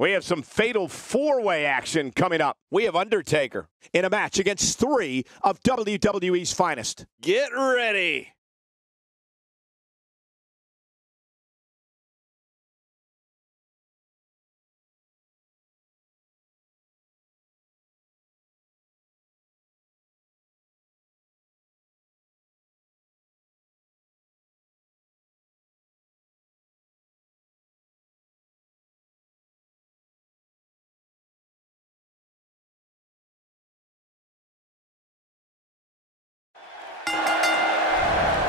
We have some fatal four-way action coming up. We have Undertaker in a match against three of WWE's finest. Get ready.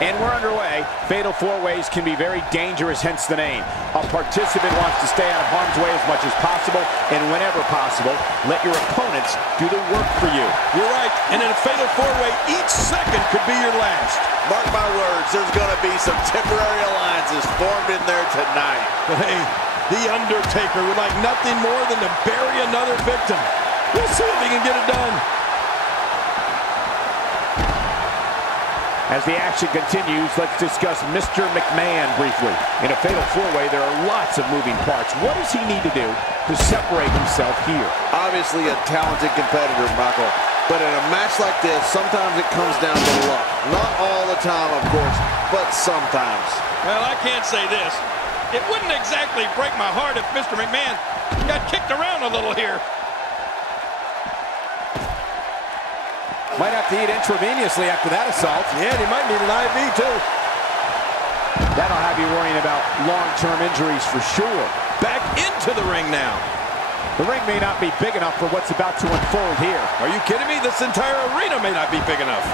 And we're underway. Fatal four-ways can be very dangerous, hence the name. A participant wants to stay out of harm's way as much as possible, and whenever possible, let your opponents do the work for you. You're right, and in a fatal four-way, each second could be your last. Mark my words, there's going to be some temporary alliances formed in there tonight. But hey, the Undertaker would like nothing more than to bury another victim. We'll see if he can get it done. As the action continues, let's discuss Mr. McMahon briefly. In a fatal four-way, there are lots of moving parts. What does he need to do to separate himself here? Obviously a talented competitor, Michael. But in a match like this, sometimes it comes down to luck. Not all the time, of course, but sometimes. Well, I can't say this. It wouldn't exactly break my heart if Mr. McMahon got kicked around a little here. Might have to eat intravenously after that assault. Yeah, he might need an IV too. That'll have you worrying about long-term injuries for sure. Back into the ring now. The ring may not be big enough for what's about to unfold here. Are you kidding me? This entire arena may not be big enough.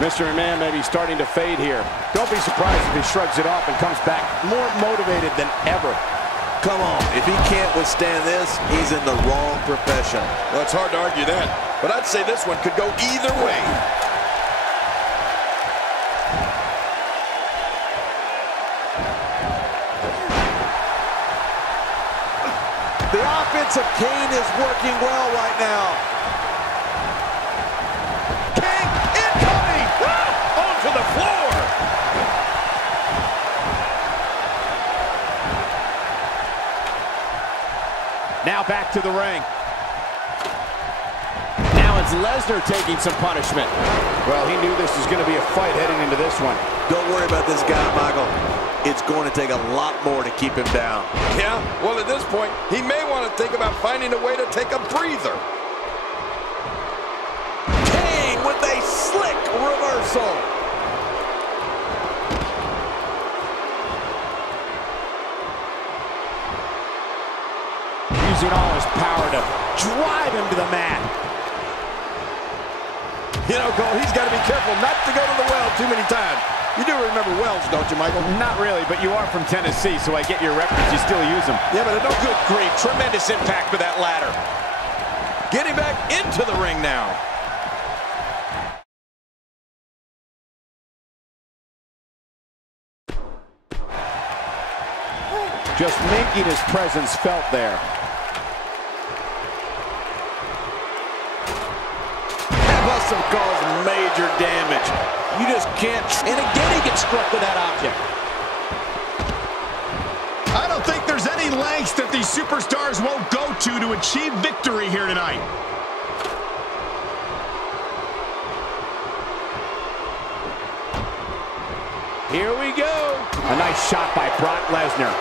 Mr. McMahon may be starting to fade here. Don't be surprised if he shrugs it off and comes back more motivated than ever. Come on, if he can't withstand this, he's in the wrong profession. Well, it's hard to argue that, but I'd say this one could go either way. The offense of Kane is working well right now. Kane incoming! Ah! Onto the floor! Now back to the ring. Now it's Lesnar taking some punishment. Well, he knew this was going to be a fight heading into this one. Don't worry about this guy, Michael. It's going to take a lot more to keep him down. Yeah, well, at this point, he may want to think about finding a way to take a breather. Kane with a slick reversal. Using all his power to drive him to the mat. You know, Cole, he's got to be careful not to go to the well too many times. You do remember wells, don't you, Michael? Not really, but you are from Tennessee, so I get your reference. You still use them. Yeah, but no good grief. Tremendous impact with that ladder. Getting back into the ring now. Just making his presence felt there. That must have caused major damage. You just can't. And again, he gets struck with that object. I don't think there's any lengths that these superstars won't go to achieve victory here tonight. Here we go. A nice shot by Brock Lesnar.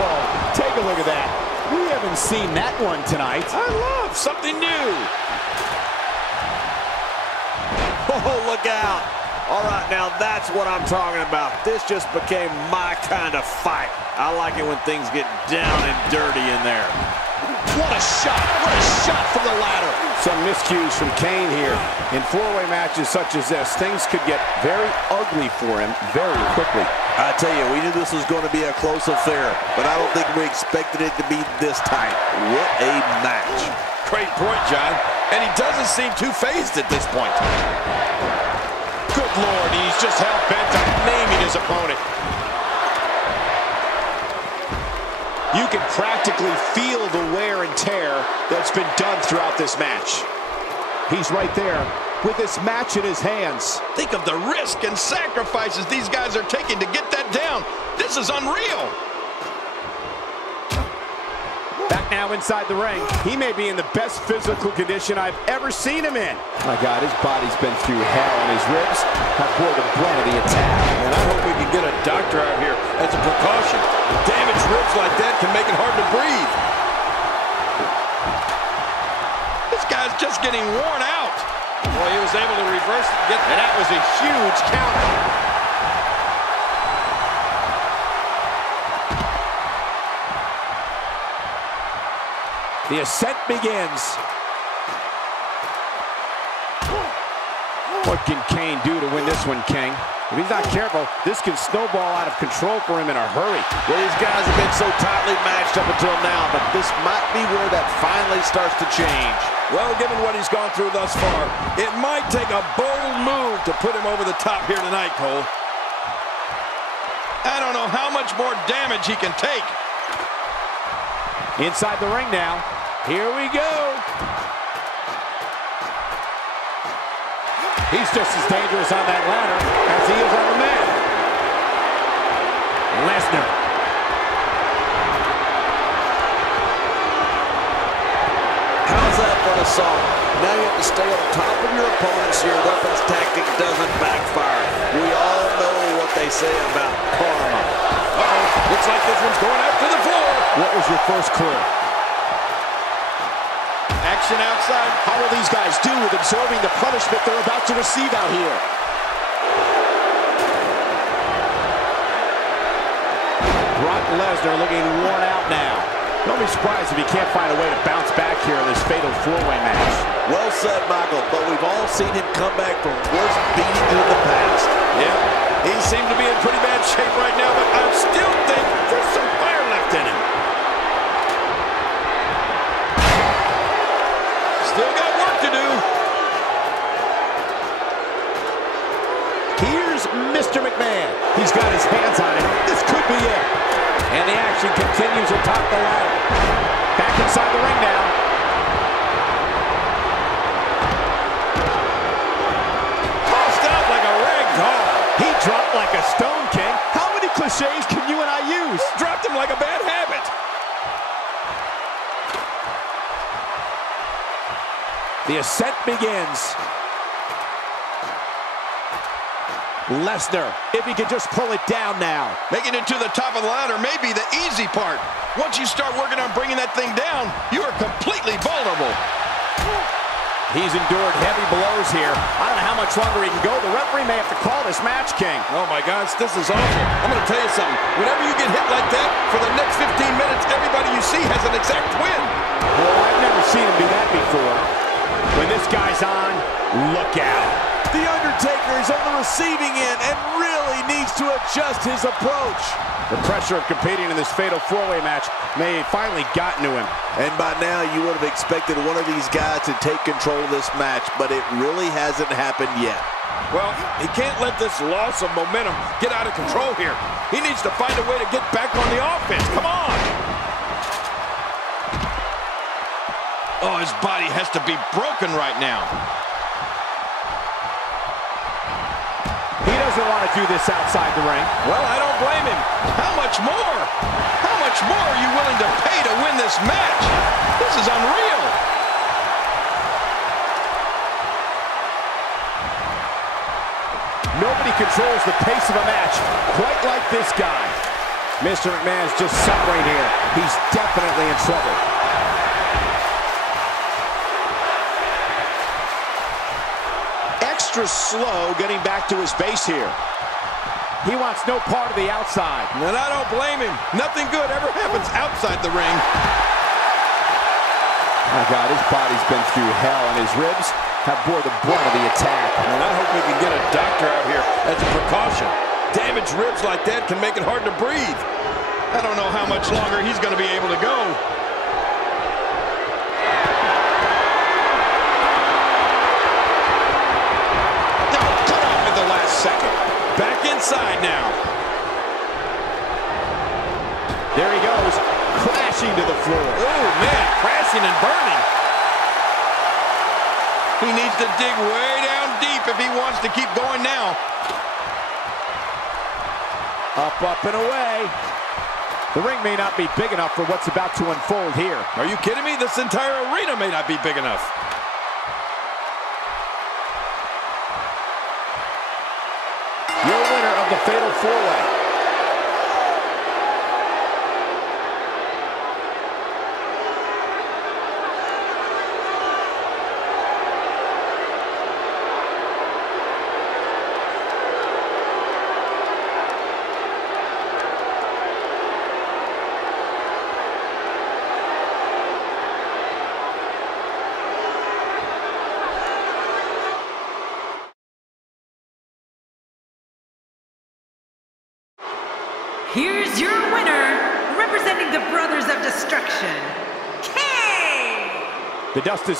Whoa, take a look at that. We haven't seen that one tonight. I love something new. Oh, look out. All right, now that's what I'm talking about. This just became my kind of fight. I like it when things get down and dirty in there. What a shot. What a shot from the ladder. Some miscues from Kane here. In four-way matches such as this, things could get very ugly for him very quickly. I tell you, we knew this was going to be a close affair, but I don't think we expected it to be this tight. What a match. Great point, John. And he doesn't seem too phased at this point. Good Lord, he's just hell-bent on naming his opponent. You can practically feel the wear and tear that's been done throughout this match. He's right there with this match in his hands. Think of the risk and sacrifices these guys are taking to get that down. This is unreal. Back now inside the ring. He may be in the best physical condition I've ever seen him in. My God, his body's been through hell, and his ribs have bore the brunt of the attack. And I hope we can get a doctor out here as a precaution. Damaged ribs like that can make it hard to breathe. This guy's just getting worn out. Boy, he was able to reverse it and that was a huge counter. The ascent begins. What can Kane do to win this one, King? If he's not careful, this can snowball out of control for him in a hurry. Well, these guys have been so tightly matched up until now, but this might be where that finally starts to change. Well, given what he's gone through thus far, it might take a bold move to put him over the top here tonight, Cole. I don't know how much more damage he can take. Inside the ring now. Here we go. He's just as dangerous on that ladder as he is on the mat. Lesnar. How's that for an assault? Now you have to stay on top of your opponents so your weapons tactic doesn't backfire. We all know what they say about karma. Uh-oh, looks like this one's going up to the floor. What was your first clue? Action outside. How will these guys do with absorbing the punishment they're about to receive out here? Brock Lesnar looking worn out now. Don't be surprised if he can't find a way to bounce back here in this fatal four-way match. Well said, Michael, but we've all seen him come back from worse beatings in the past. Yeah, he seemed to be in pretty bad shape right now, but I still think there's some fire left in him. Still got work to do. Here's Mr. McMahon. He's got his hands on it. This could be it. And the action continues atop the ladder. Back inside the ring now. Tossed out like a rag doll. He dropped like a stone, King. How many cliches can you and I use? Dropped him like a bad habit. The ascent begins. Lesnar, if he can just pull it down now. Making it to the top of the ladder may be the easy part. Once you start working on bringing that thing down, you are completely vulnerable. He's endured heavy blows here. I don't know how much longer he can go. The referee may have to call this match, King. Oh my gosh, this is awful. I'm going to tell you something. Whenever you get hit like that, for the next 15 minutes, everybody you see has an exact win. Well, I've never seen him do that before. When this guy's on, look out. The Undertaker is on the receiving end and really needs to adjust his approach. The pressure of competing in this fatal four-way match may have finally gotten to him. And by now, you would have expected one of these guys to take control of this match, but it really hasn't happened yet. Well, he can't let this loss of momentum get out of control here. He needs to find a way to get back on the offense. Come on! Oh, his body has to be broken right now. He doesn't want to do this outside the ring. Well, I don't blame him. How much more? How much more are you willing to pay to win this match? This is unreal. Nobody controls the pace of a match quite like this guy. Mr. McMahon's just suffering here. He's definitely in trouble. Extra slow getting back to his base here. He wants no part of the outside. And I don't blame him. Nothing good ever happens outside the ring. My God, his body's been through hell, and his ribs have bore the brunt of the attack. And I hope we can get a doctor out here as a precaution. Damaged ribs like that can make it hard to breathe. I don't know how much longer he's going to be able to go. Second. Back inside now. There he goes, crashing to the floor. Oh, man, crashing and burning. He needs to dig way down deep if he wants to keep going now. Up, and away. The ring may not be big enough for what's about to unfold here. Are you kidding me? This entire arena may not be big enough. Your winner of the Fatal 4-Way. Here's your winner, representing the Brothers of Destruction, Kane! The dust is